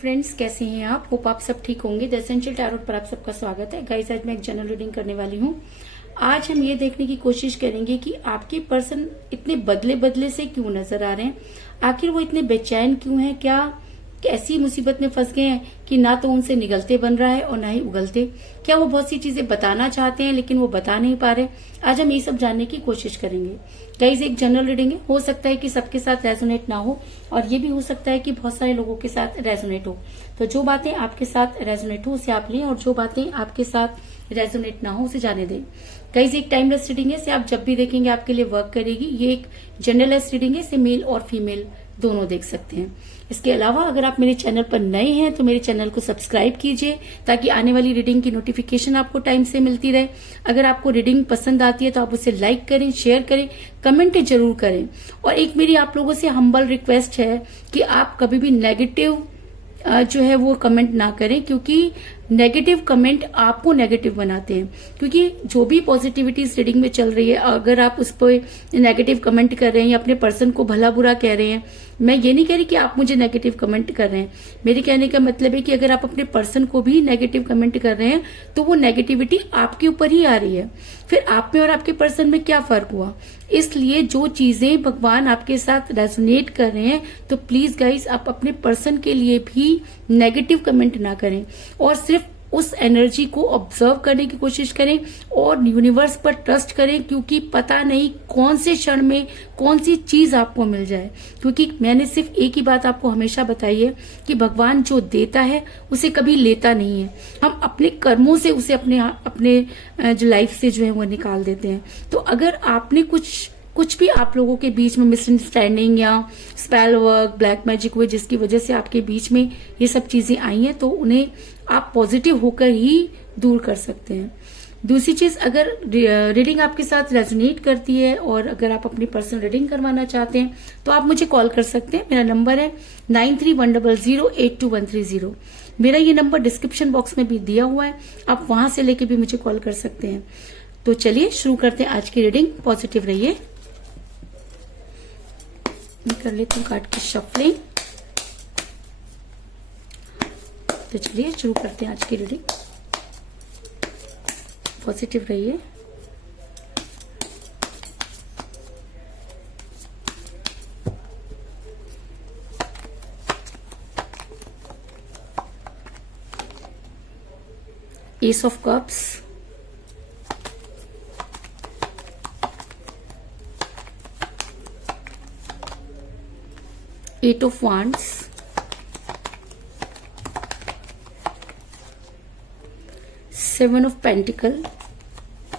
Friends, कैसे हैं आप? होप आप सब ठीक होंगे। द एसेंशियल टैरोट पर आप सबका स्वागत है। गाइस, आज मैं एक जनरल रीडिंग करने वाली हूँ। आज हम ये देखने की कोशिश करेंगे कि आपके पर्सन इतने बदले बदले से क्यों नजर आ रहे हैं। आखिर वो इतने बेचैन क्यों हैं? क्या ऐसी मुसीबत में फंस गए हैं कि ना तो उनसे निगलते बन रहा है और ना ही उगलते? क्या वो बहुत सी चीजें बताना चाहते हैं लेकिन वो बता नहीं पा रहे? आज हम ये सब जानने की कोशिश करेंगे। गाइस, एक जनरल रीडिंग है, हो सकता है कि सबके साथ रेजोनेट ना हो और ये भी हो सकता है कि बहुत सारे लोगों के साथ रेजोनेट हो। तो जो बातें आपके साथ रेजोनेट हो उसे आप लें और जो बातें आपके साथ रेजोनेट ना हो उसे जाने दें। गाइस, एक टाइमलेस रीडिंग है, इसे आप जब भी देखेंगे आपके लिए वर्क करेगी। ये एक जनरलेस रीडिंग है, इसे मेल और फीमेल दोनों देख सकते हैं। इसके अलावा अगर आप मेरे चैनल पर नए हैं तो मेरे चैनल को सब्सक्राइब कीजिए ताकि आने वाली रीडिंग की नोटिफिकेशन आपको टाइम से मिलती रहे। अगर आपको रीडिंग पसंद आती है तो आप उसे लाइक करें, शेयर करें, कमेंट जरूर करें। और एक मेरी आप लोगों से हम्बल रिक्वेस्ट है कि आप कभी भी नेगेटिव जो है वो कमेंट ना करें, क्योंकि नेगेटिव कमेंट आपको नेगेटिव बनाते हैं। क्योंकि जो भी पॉजिटिविटी इस रीडिंग में चल रही है, अगर आप उस पर नेगेटिव कमेंट कर रहे हैं या अपने पर्सन को भला बुरा कह रहे हैं, मैं ये नहीं कह रही कि आप मुझे नेगेटिव कमेंट कर रहे हैं। मेरे कहने का मतलब है कि अगर आप अपने पर्सन को भी नेगेटिव कमेंट कर रहे हैं तो वो नेगेटिविटी आपके ऊपर ही आ रही है। फिर आप में और आपके पर्सन में क्या फर्क हुआ? इसलिए जो चीजें भगवान आपके साथ रेजोनेट कर रहे हैं तो प्लीज गाइस, आप अपने पर्सन के लिए भी नेगेटिव कमेंट ना करें और सिर्फ उस एनर्जी को ऑब्जर्व करने की कोशिश करें और यूनिवर्स पर ट्रस्ट करें, क्योंकि पता नहीं कौन से क्षण में कौन सी चीज आपको मिल जाए। क्योंकि मैंने सिर्फ एक ही बात आपको हमेशा बताई है कि भगवान जो देता है उसे कभी लेता नहीं है। हम अपने कर्मों से उसे अपने जो लाइफ से जो है वो निकाल देते हैं। तो अगर आपने कुछ भी आप लोगों के बीच में मिसअंडरस्टैंडिंग या स्पेल वर्क, ब्लैक मैजिक हुए जिसकी वजह से आपके बीच में ये सब चीजें आई हैं, तो उन्हें आप पॉजिटिव होकर ही दूर कर सकते हैं। दूसरी चीज, अगर रीडिंग आपके साथ रेजोनेट करती है और अगर आप अपनी पर्सनल रीडिंग करवाना चाहते हैं तो आप मुझे कॉल कर सकते हैं। मेरा नंबर है 9310082130। मेरा ये नंबर डिस्क्रिप्शन बॉक्स में भी दिया हुआ है, आप वहां से लेके भी मुझे कॉल कर सकते हैं। तो चलिए शुरू करते हैं आज की रीडिंग। पॉजिटिव रहिए। कर लेती हूँ कार्ड की शफलिंग। तो चलिए शुरू करते हैं आज की रीडिंग। पॉजिटिव रहिए। Ace of cups, eight of wands, seven of pentacles.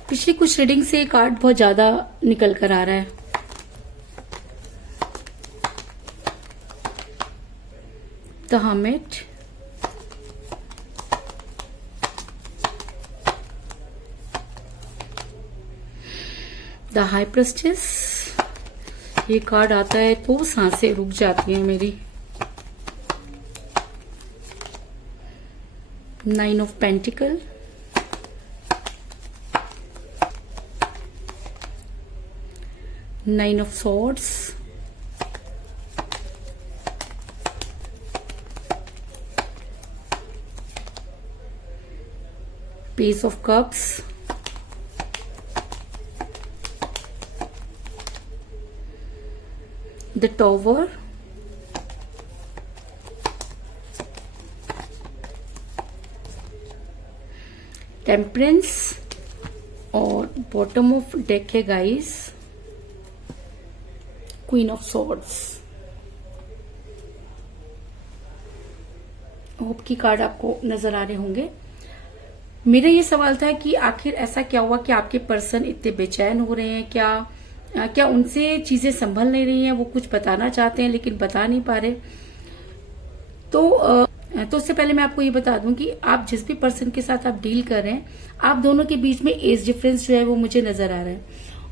पिछली कुछ रीडिंग से कार्ड बहुत ज्यादा निकल कर आ रहा है। The hermit, the high prestige. ये कार्ड आता है तो सांसें रुक जाती हैं मेरी। Nine of pentacle, nine of swords, page of cups, the tower, temperance और बॉटम ऑफ डेक है guys queen of swords. Hope की कार्ड आपको नजर आ रहे होंगे। मेरा ये सवाल था कि आखिर ऐसा क्या हुआ कि आपके पर्सन इतने बेचैन हो रहे हैं? क्या उनसे चीजें संभल नहीं रही हैं? वो कुछ बताना चाहते हैं लेकिन बता नहीं पा रहे। तो उससे पहले मैं आपको ये बता दूं कि आप जिस भी पर्सन के साथ आप डील कर रहे हैं, आप दोनों के बीच में एज डिफरेंस जो है वो मुझे नजर आ रहा है।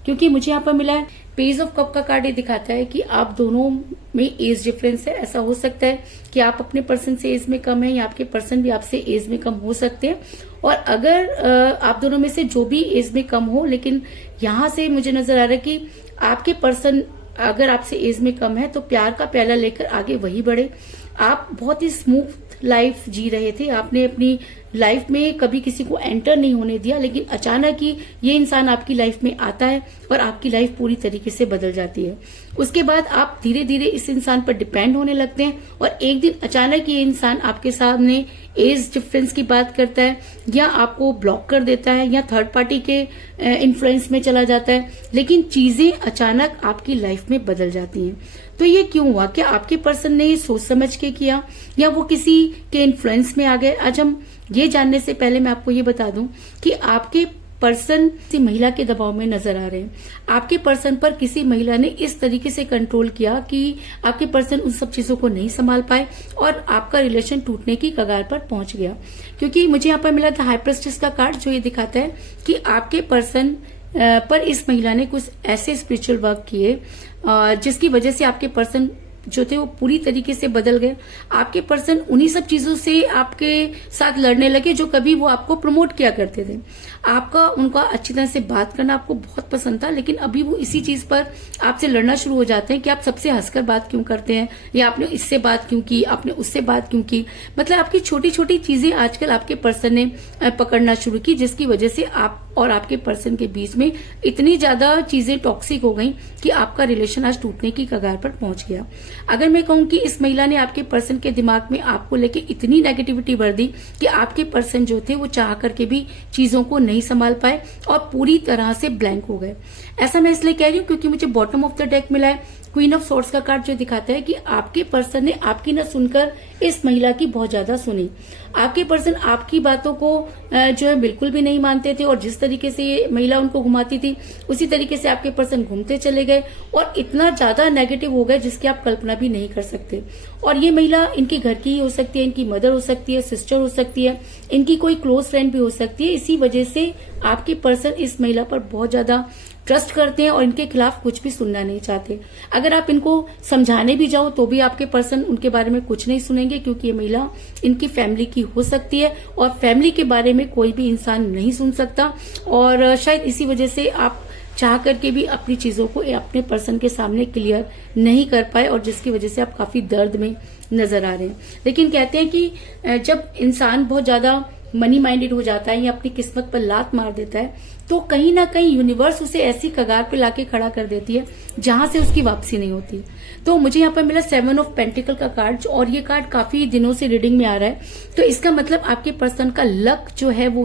क्योंकि मुझे यहाँ पर मिला है पेज ऑफ कप का कार्ड। ये दिखाता है कि आप दोनों में एज डिफरेंस है। ऐसा हो सकता है कि आप अपने पर्सन से एज में कम है या आपके पर्सन भी आपसे एज में कम हो सकते हैं। और अगर आप दोनों में से जो भी एज में कम हो, लेकिन यहाँ से मुझे नजर आ रहा है कि आपके पर्सन अगर आपसे एज में कम है तो प्यार का प्याला लेकर आगे वही बढ़े। आप बहुत ही स्मूथ लाइफ जी रहे थे, आपने अपनी लाइफ में कभी किसी को एंटर नहीं होने दिया, लेकिन अचानक ही ये इंसान आपकी लाइफ में आता है और आपकी लाइफ पूरी तरीके से बदल जाती है। उसके बाद आप धीरे धीरे इस इंसान पर डिपेंड होने लगते हैं और एक दिन अचानक ये इंसान आपके सामने एज डिफरेंस की बात करता है या आपको ब्लॉक कर देता है या थर्ड पार्टी के इन्फ्लुएंस में चला जाता है, लेकिन चीजें अचानक आपकी लाइफ में बदल जाती हैं। तो ये क्यों हुआ? क्या आपके पर्सन ने सोच समझ के किया या वो किसी के इन्फ्लुएंस में आ गए? आज हम ये जानने से पहले मैं आपको ये बता दूं कि आपके पर्सन किसी महिला के दबाव में नजर आ रहे हैं। आपके पर्सन पर किसी महिला ने इस तरीके से कंट्रोल किया कि आपके पर्सन उन सब चीजों को नहीं संभाल पाए और आपका रिलेशन टूटने की कगार पर पहुंच गया। क्योंकि मुझे यहाँ पर मिला था हाई प्रेस्टिस का कार्ड, जो ये दिखाता है कि आपके पर्सन पर इस महिला ने कुछ ऐसे स्पिरिचुअल वर्क किए जिसकी वजह से आपके पर्सन जो थे वो पूरी तरीके से बदल गए। आपके पर्सन उन्हीं सब चीजों से आपके साथ लड़ने लगे जो कभी वो आपको प्रमोट किया करते थे। आपका उनका अच्छी तरह से बात करना आपको बहुत पसंद था, लेकिन अभी वो इसी चीज पर आपसे लड़ना शुरू हो जाते हैं कि आप सबसे हंसकर बात क्यों करते हैं, या आपने इससे बात क्यों की, आपने उससे बात क्यों की। मतलब आपकी छोटी छोटी चीजें आजकल आपके पर्सन ने पकड़ना शुरू की, जिसकी वजह से आप और आपके पर्सन के बीच में इतनी ज्यादा चीजें टॉक्सिक हो गई कि आपका रिलेशन आज टूटने की कगार पर पहुंच गया। अगर मैं कहूं कि इस महिला ने आपके पर्सन के दिमाग में आपको लेके इतनी नेगेटिविटी भर दी कि आपके पर्सन जो थे वो चाह करके भी चीजों को नहीं संभाल पाए और पूरी तरह से ब्लैंक हो गए। ऐसा मैं इसलिए कह रही हूँ क्योंकि मुझे बॉटम ऑफ द डेक मिला है क्वीन ऑफ सोर्ड्स का कार्ड, जो दिखाता है कि आपके पर्सन ने आपकी न सुनकर इस महिला की बहुत ज्यादा सुनी। आपके पर्सन आपकी बातों को जो है बिल्कुल भी नहीं मानते थे और जिस तरीके से ये महिला उनको घुमाती थी उसी तरीके से आपके पर्सन घूमते चले गए और इतना ज्यादा नेगेटिव हो गए जिसकी आप कल्पना भी नहीं कर सकते। और ये महिला इनके घर की ही हो सकती है, इनकी मदर हो सकती है, सिस्टर हो सकती है, इनकी कोई क्लोज फ्रेंड भी हो सकती है। इसी वजह से आपके पर्सन इस महिला पर बहुत ज्यादा ट्रस्ट करते हैं और इनके खिलाफ कुछ भी सुनना नहीं चाहते। अगर आप इनको समझाने भी जाओ तो भी आपके पर्सन उनके बारे में कुछ नहीं सुनेंगे, क्योंकि ये महिला इनकी फैमिली की हो सकती है और फैमिली के बारे में कोई भी इंसान नहीं सुन सकता। और शायद इसी वजह से आप चाह करके भी अपनी चीजों को अपने पर्सन के सामने क्लियर नहीं कर पाए और जिसकी वजह से आप काफी दर्द में नजर आ रहे हैं। लेकिन कहते हैं कि जब इंसान बहुत ज्यादा मनी माइंडेड हो जाता है या अपनी किस्मत पर लात मार देता है तो कहीं ना कहीं यूनिवर्स उसे ऐसी कगार पे लाके खड़ा कर देती है जहां से उसकी वापसी नहीं होती। तो मुझे यहाँ पर मिला 7 ऑफ पेंटिकल का कार्ड और ये कार्ड काफी दिनों से रीडिंग में आ रहा है। तो इसका मतलब आपके पर्सन का लक जो है वो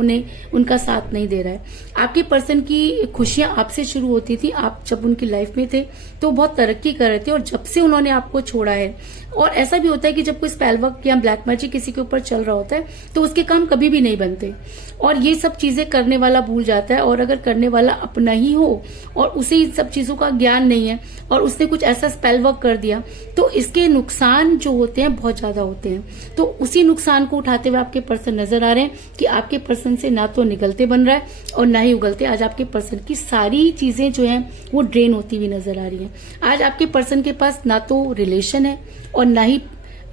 उनका साथ नहीं दे रहा है। आपके पर्सन की खुशियां आपसे शुरू होती थी, आप जब उनकी लाइफ में थे तो बहुत तरक्की कर रहे थे और जब से उन्होंने आपको छोड़ा है, और ऐसा भी होता है कि जब कोई स्पेल वर्क या ब्लैक मैजिक किसी के ऊपर चल रहा होता है तो उसके काम कभी भी नहीं बनते और ये सब चीजें करने वाला भूल जाता है। और अगर करने वाला अपना ही हो और उसे इन सब चीजों का ज्ञान नहीं है और उसने कुछ ऐसा स्पेल वर्क कर दिया तो इसके नुकसान जो होते हैं बहुत ज्यादा होते हैं। तो उसी नुकसान को उठाते हुए आपके पर्सन नजर आ रहे हैं कि आपके पर्सन से ना तो निकलते बन रहा है और ना ही उगलते। आज आपके पर्सन की सारी चीजें जो है वो ड्रेन होती हुई नजर आ रही है। आज आपके पर्सन के पास ना तो रिलेशन है और ना ही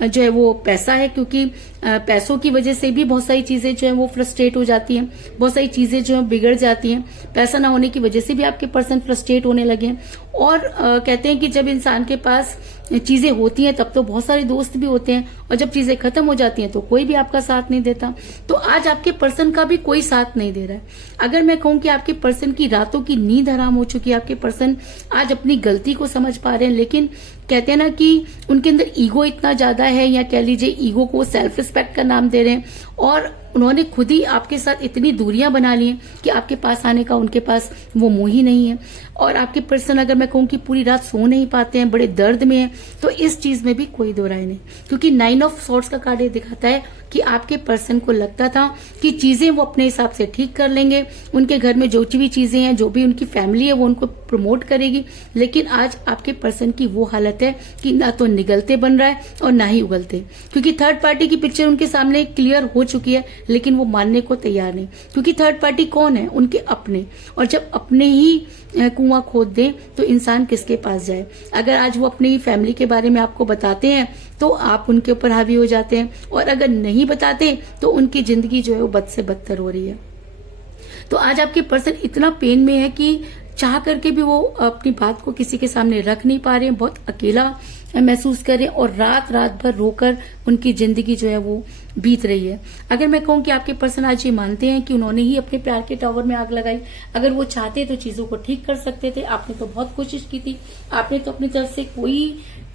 जो है वो पैसा है, क्योंकि पैसों की वजह से भी बहुत सारी चीजें जो है वो फ्रस्ट्रेट हो जाती हैं, बहुत सारी चीजें जो है बिगड़ जाती हैं। पैसा ना होने की वजह से भी आपके पर्सन फ्रस्ट्रेट होने लगे हैं। और कहते हैं कि जब इंसान के पास चीजें होती हैं तब तो बहुत सारे दोस्त भी होते हैं और जब चीजें खत्म हो जाती हैं तो कोई भी आपका साथ नहीं देता। तो आज आपके पर्सन का भी कोई साथ नहीं दे रहा है। अगर मैं कहूं कि आपके पर्सन की रातों की नींद हराम हो चुकी है, आपके पर्सन आज अपनी गलती को समझ पा रहे हैं, लेकिन कहते हैं ना कि उनके अंदर ईगो इतना ज्यादा है, या कह लीजिए ईगो को सेल्फ रिस्पेक्ट का नाम दे रहे हैं और उन्होंने खुद ही आपके साथ इतनी दूरियां बना ली हैं कि आपके पास आने का उनके पास वो मोह ही नहीं है। और आपके पर्सन अगर मैं कहूं कि पूरी रात सो नहीं पाते हैं, बड़े दर्द में हैं, तो इस चीज में भी कोई दो राय नहीं, क्योंकि 9 ऑफ सॉर्ड्स का कार्ड ये दिखाता है कि आपके पर्सन को लगता था कि चीजें वो अपने हिसाब से ठीक कर लेंगे, उनके घर में जो भी चीजें हैं, जो भी उनकी फैमिली है वो उनको प्रमोट करेगी। लेकिन आज आपके पर्सन की वो हालत है कि ना तो निगलते बन रहा है और ना ही उगलते, क्योंकि थर्ड पार्टी की पिक्चर उनके सामने क्लियर हो चुकी है लेकिन वो मानने को तैयार नहीं। क्योंकि थर्ड पार्टी कौन है? उनके अपने, और जब अपने ही कुआं खोद दें तो इंसान किसके पास जाए। अगर आज वो अपनी फैमिली के बारे में आपको बताते हैं तो आप उनके ऊपर हावी हो जाते हैं, और अगर नहीं बताते तो उनकी जिंदगी जो है वो बद से बदतर हो रही है। तो आज आपके पर्सन इतना पेन में है कि चाह करके भी वो अपनी बात को किसी के सामने रख नहीं पा रहे हैं, बहुत अकेला महसूस कर रहे हैं और रात रात भर रोकर उनकी जिंदगी जो है वो बीत रही है। अगर मैं कहूं कि आपके पर्सन आज ये मानते हैं कि उन्होंने ही अपने प्यार के टावर में आग लगाई, अगर वो चाहते तो चीजों को ठीक कर सकते थे। आपने तो बहुत कोशिश की थी, आपने तो अपनी तरफ से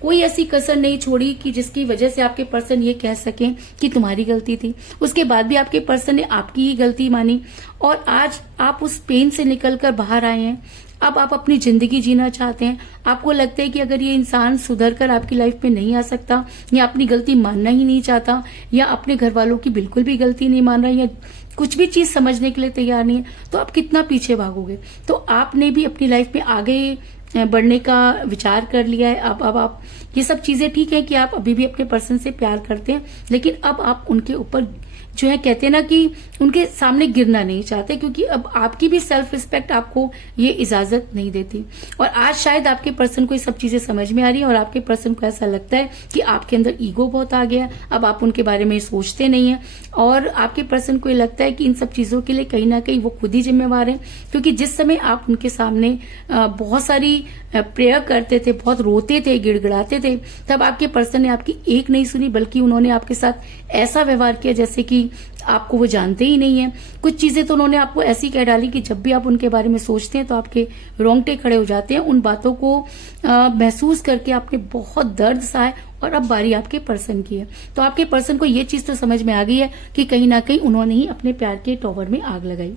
कोई ऐसी कसर नहीं छोड़ी कि जिसकी वजह से आपके पर्सन ये कह सकें कि तुम्हारी गलती थी। उसके बाद भी आपके पर्सन ने आपकी ही गलती मानी और आज आप उस पेन से निकलकर बाहर आए हैं। अब आप अपनी जिंदगी जीना चाहते हैं। आपको लगता है कि अगर ये इंसान सुधर कर आपकी लाइफ में नहीं आ सकता, या अपनी गलती मानना ही नहीं चाहता, या अपने घर वालों की बिल्कुल भी गलती नहीं मान रहा, या कुछ भी चीज समझने के लिए तैयार नहीं है, तो आप कितना पीछे भागोगे। तो आपने भी अपनी लाइफ में आगे बढ़ने का विचार कर लिया है। अब आप ये सब चीजें ठीक है कि आप अभी भी अपने पर्सन से प्यार करते हैं, लेकिन अब आप उनके ऊपर जो है कहते हैं ना कि उनके सामने गिरना नहीं चाहते, क्योंकि अब आपकी भी सेल्फ रिस्पेक्ट आपको ये इजाजत नहीं देती। और आज शायद आपके पर्सन को ये सब चीजें समझ में आ रही है और आपके पर्सन को ऐसा लगता है कि आपके अंदर ईगो बहुत आ गया है, अब आप उनके बारे में सोचते नहीं है। और आपके पर्सन को ये लगता है कि इन सब चीजों के लिए कहीं ना कहीं वो खुद ही जिम्मेवार है, क्योंकि जिस समय आप उनके सामने बहुत सारी प्रेयर करते थे, बहुत रोते थे, गिड़गिड़ाते थे, तब आपके पर्सन ने आपकी एक नहीं सुनी, बल्कि उन्होंने आपके साथ ऐसा व्यवहार किया जैसे कि आपको वो जानते ही नहीं है। कुछ चीजें तो उन्होंने आपको ऐसी कह डाली कि जब भी आप उनके बारे में सोचते हैं तो आपके रोंगटे खड़े हो जाते हैं। उन बातों को महसूस करके आपने बहुत दर्द सहा है और अब बारी आपके पर्सन की है। तो आपके पर्सन को ये चीज तो समझ में आ गई है कि कहीं ना कहीं उन्होंने ही अपने प्यार के टॉवर में आग लगाई।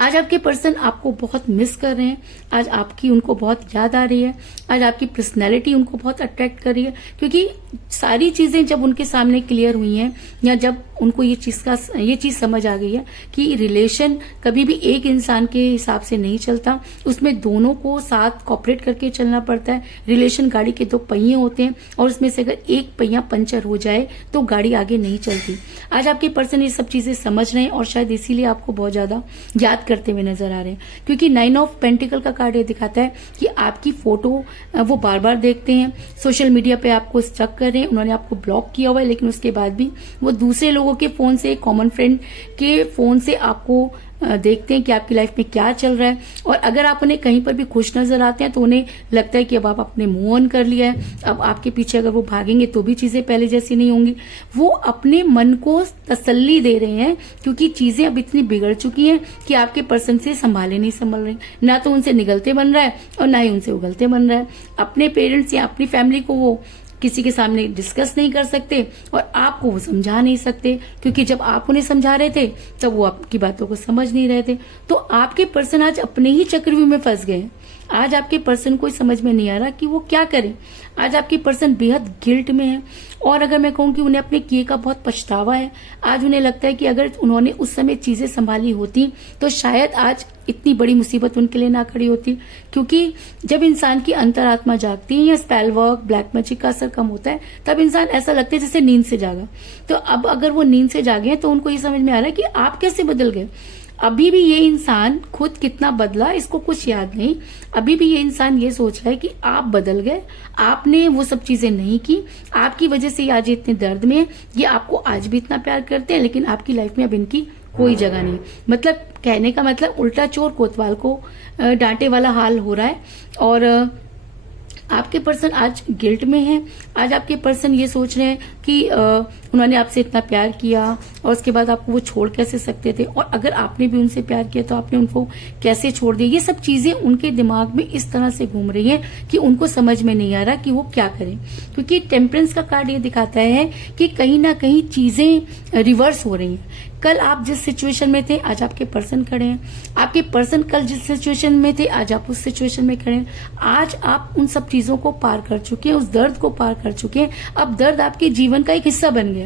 आज आपके पर्सन आपको बहुत मिस कर रहे हैं, आज आपकी उनको बहुत याद आ रही है, आज आपकी पर्सनैलिटी उनको बहुत अट्रैक्ट कर रही है, क्योंकि सारी चीजें जब उनके सामने क्लियर हुई हैं, या जब उनको ये चीज समझ आ गई है कि रिलेशन कभी भी एक इंसान के हिसाब से नहीं चलता, उसमें दोनों को साथ कॉपरेट करके चलना पड़ता है। रिलेशन गाड़ी के दो पहिए होते हैं और उसमें से अगर एक पहिया पंचर हो जाए तो गाड़ी आगे नहीं चलती। आज आपके पर्सन ये सब चीजें समझ रहे हैं और शायद इसीलिए आपको बहुत ज्यादा याद करते हुए नजर आ रहे हैं, क्योंकि 9 ऑफ पेंटिकल का कार्ड ये दिखाता है कि आपकी फोटो वो बार बार देखते हैं, सोशल मीडिया पे आपको स्टक कर रहे हैं, उन्होंने आपको ब्लॉक किया हुआ है, लेकिन उसके बाद भी वो दूसरे लोगों के फोन से, कॉमन फ्रेंड के फोन से आपको देखते हैं कि आपकी लाइफ में क्या चल रहा है। और अगर आप उन्हें कहीं पर भी खुश नजर आते हैं तो उन्हें लगता है कि अब आप अपने मूव ऑन कर लिया है, अब आपके पीछे अगर वो भागेंगे तो भी चीजें पहले जैसी नहीं होंगी। वो अपने मन को तसल्ली दे रहे हैं, क्योंकि चीजें अब इतनी बिगड़ चुकी हैं कि आपके पर्सन से संभाले नहीं संभल रही, ना तो उनसे निगलते बन रहा है और ना ही उनसे उगलते बन रहा है। अपने पेरेंट्स या अपनी फैमिली को वो किसी के सामने डिस्कस नहीं कर सकते और आपको वो समझा नहीं सकते, क्योंकि जब आप उन्हें समझा रहे थे तब वो आपकी बातों को समझ नहीं रहे थे। तो आपके पर्सन आज अपने ही चक्रव्यूह में फंस गए। आज आपके पर्सन को समझ में नहीं आ रहा कि वो क्या करे। आज आपके पर्सन बेहद गिल्ट में है और अगर मैं कहूं कि उन्हें अपने किए का बहुत पछतावा है। आज उन्हें लगता है कि अगर उन्होंने उस समय चीजें संभाली होती तो शायद आज इतनी बड़ी मुसीबत उनके लिए ना खड़ी होती, क्योंकि जब इंसान की अंतरात्मा जागती है या स्पेल वर्क, ब्लैक मैजिक का असर कम होता है, तब इंसान ऐसा लगता है जैसे नींद से जागा। तो अब अगर वो नींद से जागे हैं तो उनको ये समझ में आ रहा है कि आप कैसे बदल गए। अभी भी ये इंसान खुद कितना बदला इसको कुछ याद नहीं। अभी भी ये इंसान ये सोच रहा है कि आप बदल गए, आपने वो सब चीजें नहीं की, आपकी वजह से ये आज इतने दर्द में है। ये आपको आज भी इतना प्यार करते हैं, लेकिन आपकी लाइफ में अब इनकी कोई जगह नहीं। मतलब कहने का मतलब उल्टा चोर कोतवाल को डांटे वाला हाल हो रहा है। और आपके पर्सन आज गिल्ट में है। आज आपके पर्सन ये सोच रहे हैं कि उन्होंने आपसे इतना प्यार किया और उसके बाद आपको वो छोड़ कैसे सकते थे, और अगर आपने भी उनसे प्यार किया तो आपने उनको कैसे छोड़ दिया। ये सब चीजें उनके दिमाग में इस तरह से घूम रही हैं कि उनको समझ में नहीं आ रहा कि वो क्या करें, क्योंकि टेम्परेंस का कार्ड ये दिखाता है कि कहीं ना कहीं चीजें रिवर्स हो रही हैं। कल आप जिस सिचुएशन में थे आज आपके पर्सन खड़े हैं, आपके पर्सन कल जिस सिचुएशन में थे आज आप उस सिचुएशन में खड़े हैं। आज आप उन सब चीजों को पार कर चुके हैं, उस दर्द को पार कर चुके हैं। अब दर्द आपके जीवन का एक हिस्सा बन गया।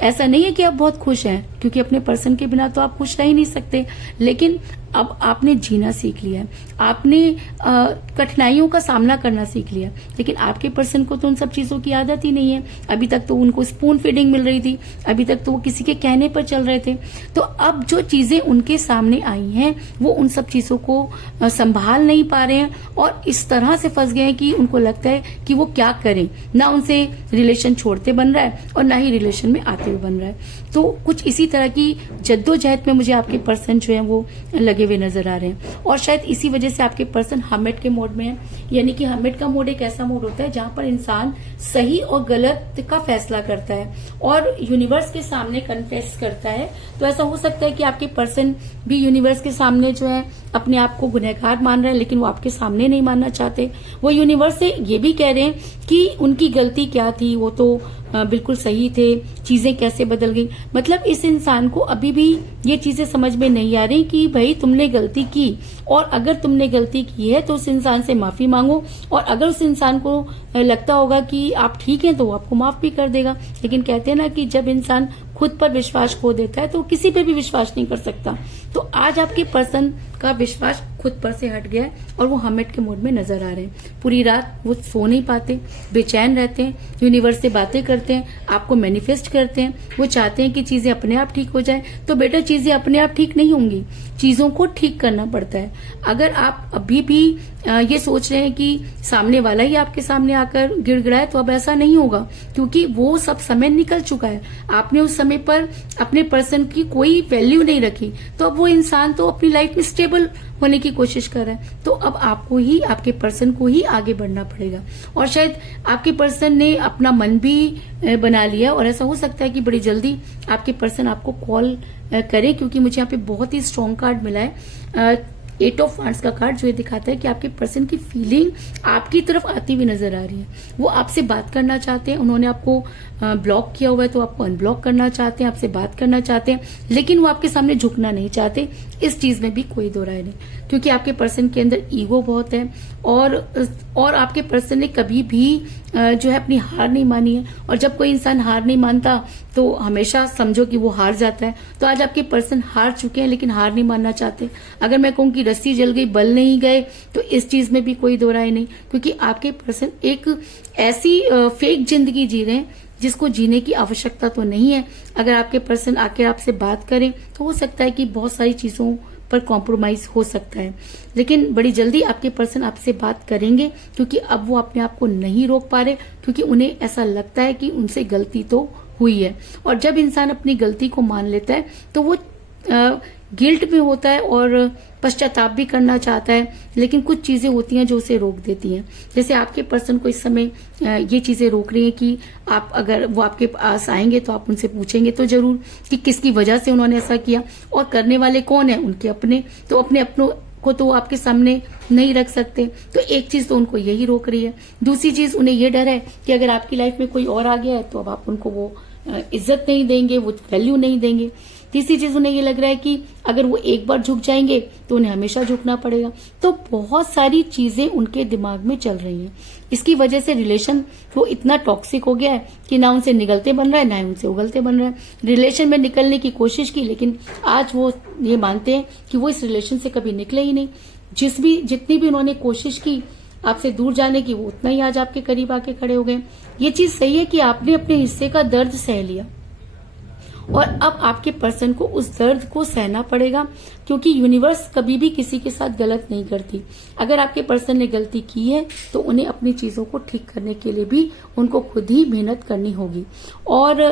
ऐसा नहीं है कि आप बहुत खुश हैं, क्योंकि अपने पर्सन के बिना तो आप खुश रह ही नहीं सकते, लेकिन अब आपने जीना सीख लिया है, आपने कठिनाइयों का सामना करना सीख लिया। लेकिन आपके पर्सन को तो उन सब चीजों की आदत ही नहीं है। अभी तक तो उनको स्पून फीडिंग मिल रही थी, अभी तक तो वो किसी के कहने पर चल रहे थे, तो अब जो चीजें उनके सामने आई हैं वो उन सब चीजों को संभाल नहीं पा रहे हैं और इस तरह से फंस गए हैं कि उनको लगता है कि वो क्या करें, ना उनसे रिलेशन छोड़ते बन रहा है और ना ही रिलेशन में आते हुए बन रहा है। तो कुछ इसी तरह की जद्दोजहद में मुझे आपके पर्सन जो है वो लगे हुए नजर आ रहे हैं और शायद इसी वजह से आपके पर्सन हर्मिट के मोड में है। यानी कि हर्मिट का मोड एक ऐसा मोड होता है जहां पर इंसान सही और गलत का फैसला करता है और यूनिवर्स के सामने कन्फेस करता है। तो ऐसा हो सकता है कि आपके पर्सन भी यूनिवर्स के सामने जो है अपने आप को गुनहगार मान रहे हैं, लेकिन वो आपके सामने नहीं मानना चाहते। वो यूनिवर्स से ये भी कह रहे हैं कि उनकी गलती क्या थी, वो तो बिल्कुल सही थे, चीजें कैसे बदल गई। मतलब इस इंसान को अभी भी ये चीजें समझ में नहीं आ रही कि भाई तुमने गलती की और अगर तुमने गलती की है तो उस इंसान से माफी मांगो और अगर उस इंसान को लगता होगा कि आप ठीक हैं तो वो आपको माफ भी कर देगा। लेकिन कहते हैं ना कि जब इंसान खुद पर विश्वास खो देता है तो किसी पे भी विश्वास नहीं कर सकता। तो आज आपके पर्सन का विश्वास खुद पर से हट गया है और वो हर्मिट के मोड में नजर आ रहे हैं। पूरी रात वो सो नहीं पाते, बेचैन रहते हैं, यूनिवर्स से बातें करते हैं, आपको मैनिफेस्ट करते हैं। वो चाहते हैं कि चीजें अपने आप ठीक हो जाए। तो बेटा चीजें अपने आप ठीक नहीं होंगी, चीजों को ठीक करना पड़ता है। अगर आप अभी भी ये सोच रहे हैं कि सामने वाला ही आपके सामने आकर गिड़गिड़ाए तो अब ऐसा नहीं होगा, क्योंकि वो सब समय निकल चुका है। आपने उस समय पर अपने पर्सन की कोई वैल्यू नहीं रखी, तो अब वो इंसान तो अपनी लाइफ में स्टेबल होने की कोशिश कर रहा है। तो अब आपको ही, आपके पर्सन को ही आगे बढ़ना पड़ेगा। और शायद आपके पर्सन ने अपना मन भी बना लिया और ऐसा हो सकता है कि बड़ी जल्दी आपके पर्सन आपको कॉल करें, क्योंकि मुझे यहाँ पे बहुत ही स्ट्रॉन्ग कार्ड मिला है। 8 ऑफ वांड्स का कार्ड जो ये दिखाता है कि आपके पर्सन की फीलिंग आपकी तरफ आती हुई नजर आ रही है। वो आपसे बात करना चाहते हैं, उन्होंने आपको ब्लॉक किया हुआ है तो आपको अनब्लॉक करना चाहते हैं, आपसे बात करना चाहते हैं, लेकिन वो आपके सामने झुकना नहीं चाहते। इस चीज में भी कोई दो राय नहीं, क्योंकि आपके पर्सन के अंदर ईगो बहुत है और आपके पर्सन ने कभी भी जो है अपनी हार नहीं मानी है। और जब कोई इंसान हार नहीं मानता तो हमेशा समझो कि वो हार जाता है। तो आज आपके पर्सन हार चुके हैं लेकिन हार नहीं मानना चाहते। अगर मैं कहूँ कि रस्सी जल गई बल नहीं गए तो इस चीज में भी कोई दो राय नहीं, क्योंकि आपके पर्सन एक ऐसी फेक जिंदगी जी रहे हैं जिसको जीने की आवश्यकता तो नहीं है। अगर आपके पर्सन आके आपसे बात करें तो हो सकता है कि बहुत सारी चीजों पर कॉम्प्रोमाइज हो सकता है, लेकिन बड़ी जल्दी आपके पर्सन आपसे बात करेंगे, क्योंकि अब वो अपने आप को नहीं रोक पा रहे, क्योंकि उन्हें ऐसा लगता है कि उनसे गलती तो हुई है। और जब इंसान अपनी गलती को मान लेता है तो वो गिल्ट में होता है और पश्चाताप भी करना चाहता है, लेकिन कुछ चीजें होती हैं जो उसे रोक देती हैं। जैसे आपके पर्सन को इस समय ये चीजें रोक रही हैं कि आप, अगर वो आपके पास आएंगे तो आप उनसे पूछेंगे तो जरूर कि किसकी वजह से उन्होंने ऐसा किया और करने वाले कौन है, उनके अपने। तो अपने अपनों को तो आपके सामने नहीं रख सकते। तो एक चीज तो उनको यही रोक रही है। दूसरी चीज उन्हें ये डर है कि अगर आपकी लाइफ में कोई और आ गया है तो अब आप उनको वो इज्जत नहीं देंगे, वो वैल्यू नहीं देंगे। तीसरी चीज उन्हें ये लग रहा है कि अगर वो एक बार झुक जाएंगे तो उन्हें हमेशा झुकना पड़ेगा। तो बहुत सारी चीजें उनके दिमाग में चल रही हैं। इसकी वजह से रिलेशन वो इतना टॉक्सिक हो गया है कि ना उनसे निकलते बन रहा है ना ही उनसे उगलते बन रहा है। रिलेशन में निकलने की कोशिश की, लेकिन आज वो ये मानते हैं कि वो इस रिलेशन से कभी निकले ही नहीं। जितनी भी उन्होंने कोशिश की आपसे दूर जाने की, वो उतना ही आज आपके करीब आके खड़े हो गए। ये चीज सही है कि आपने अपने हिस्से का दर्द सह लिया और अब आपके पर्सन को उस दर्द को सहना पड़ेगा, क्योंकि यूनिवर्स कभी भी किसी के साथ गलत नहीं करती। अगर आपके पर्सन ने गलती की है तो उन्हें अपनी चीजों को ठीक करने के लिए भी उनको खुद ही मेहनत करनी होगी। और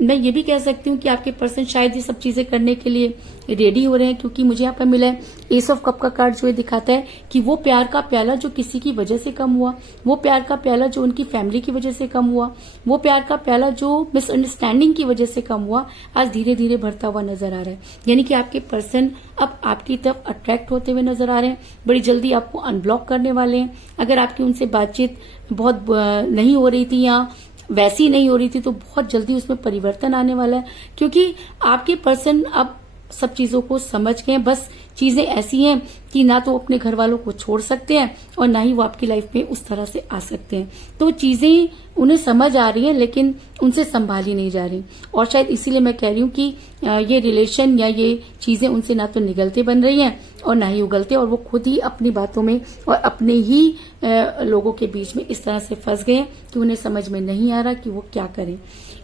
मैं ये भी कह सकती हूँ कि आपके पर्सन शायद ये सब चीजें करने के लिए रेडी हो रहे हैं, क्योंकि मुझे यहाँ पर मिला है एस ऑफ कप का कार्ड जो ये दिखाता है कि वो प्यार का प्याला जो किसी की वजह से कम हुआ, वो प्यार का प्याला जो उनकी फैमिली की वजह से कम हुआ, वो प्यार का प्याला जो मिसअंडरस्टैंडिंग की वजह से कम हुआ, आज धीरे धीरे भरता हुआ नजर आ रहा है। यानी कि आपके पर्सन अब आपकी तरफ अट्रैक्ट होते हुए नजर आ रहे हैं। बड़ी जल्दी आपको अनब्लॉक करने वाले हैं। अगर आपकी उनसे बातचीत बहुत नहीं हो रही थी या वैसी नहीं हो रही थी तो बहुत जल्दी उसमें परिवर्तन आने वाला है, क्योंकि आपके पर्सन अब सब चीजों को समझ गए। बस चीजें ऐसी हैं कि ना तो अपने घर वालों को छोड़ सकते हैं और ना ही वो आपकी लाइफ में उस तरह से आ सकते हैं। तो चीजें उन्हें समझ आ रही हैं लेकिन उनसे संभाली नहीं जा रही, और शायद इसीलिए मैं कह रही हूँ कि ये रिलेशन या ये चीजें उनसे ना तो निगलते बन रही हैं और ना ही उगलते, और वो खुद ही अपनी बातों में और अपने ही लोगों के बीच में इस तरह से फंस गए कि उन्हें समझ में नहीं आ रहा कि वो क्या करें।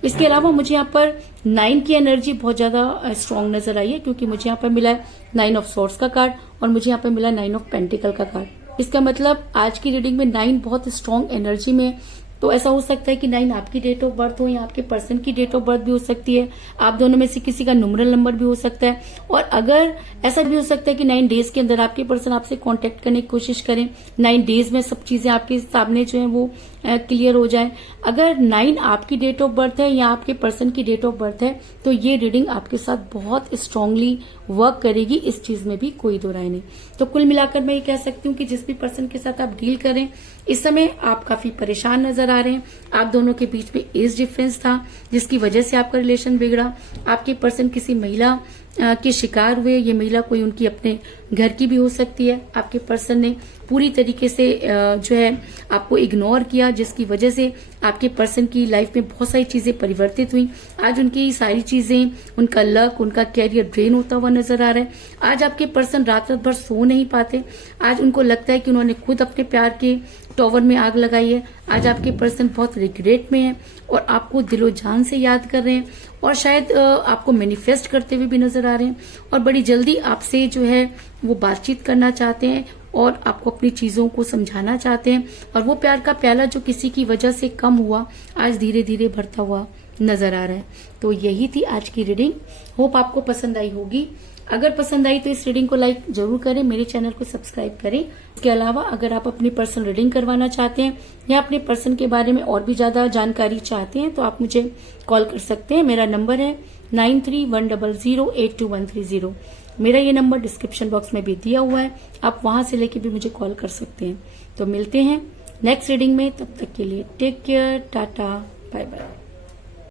इसके अलावा मुझे यहाँ पर 9 की एनर्जी बहुत ज्यादा स्ट्रांग नजर आई है, क्योंकि मुझे यहाँ पर मिला है 9 ऑफ सोर्ड्स का कार्ड और मुझे यहाँ पर मिला 9 ऑफ पेंटिकल का कार्ड। इसका मतलब आज की रीडिंग में 9 बहुत स्ट्रांग एनर्जी में। तो ऐसा हो सकता है कि 9 आपकी डेट ऑफ बर्थ हो या आपके पर्सन की डेट ऑफ बर्थ भी हो सकती है। आप दोनों में से किसी का न्यूमरल नंबर भी हो सकता है। और अगर ऐसा भी हो सकता है कि 9 डेज के अंदर आपके पर्सन आपसे कांटेक्ट करने की कोशिश करें, 9 डेज में सब चीजें आपके सामने जो है वो क्लियर हो जाए। अगर 9 आपकी डेट ऑफ बर्थ है या आपके पर्सन की डेट ऑफ बर्थ है तो ये रीडिंग आपके साथ बहुत स्ट्रांगली वर्क करेगी, इस चीज में भी कोई दो राय नहीं। तो कुल मिलाकर मैं ये कह सकती हूँ कि जिस भी पर्सन के साथ आप डील करें इस समय आप काफी परेशान नजर आ रहे हैं। आप दोनों के बीच में एज डिफरेंस था जिसकी वजह से आपका रिलेशन बिगड़ा। आपके पर्सन किसी महिला के शिकार हुए। ये महिला कोई उनकी अपने घर की भी हो सकती है। आपके पर्सन ने पूरी तरीके से जो है आपको इग्नोर किया, जिसकी वजह से आपके पर्सन की लाइफ में बहुत सारी चीजें परिवर्तित हुई। आज उनकी सारी चीजें, उनका लक, उनका कैरियर ड्रेन होता हुआ नजर आ रहा है। आज आपके पर्सन रात भर सो नहीं पाते। आज उनको लगता है कि उन्होंने खुद अपने प्यार के टॉवर में आग लगाई है। आज आपके पर्सन बहुत रिग्रेट में है और आपको दिलो जान से याद कर रहे हैं और शायद आपको मैनिफेस्ट करते हुए भी नजर आ रहे हैं और बड़ी जल्दी आपसे जो है वो बातचीत करना चाहते हैं और आपको अपनी चीजों को समझाना चाहते हैं। और वो प्यार का प्याला जो किसी की वजह से कम हुआ आज धीरे धीरे भरता हुआ नजर आ रहा है। तो यही थी आज की रीडिंग। होप आपको पसंद आई होगी। अगर पसंद आई तो इस रीडिंग को लाइक जरूर करें, मेरे चैनल को सब्सक्राइब करें। इसके अलावा अगर आप अपनी पर्सनल रीडिंग करवाना चाहते हैं या अपने पर्सन के बारे में और भी ज्यादा जानकारी चाहते हैं तो आप मुझे कॉल कर सकते हैं। मेरा नंबर है 9310082130। मेरा ये नंबर डिस्क्रिप्शन बॉक्स में भी दिया हुआ है, आप वहां से लेके भी मुझे कॉल कर सकते हैं। तो मिलते हैं नेक्स्ट रीडिंग में, तब तक के लिए take care, tata, bye bye.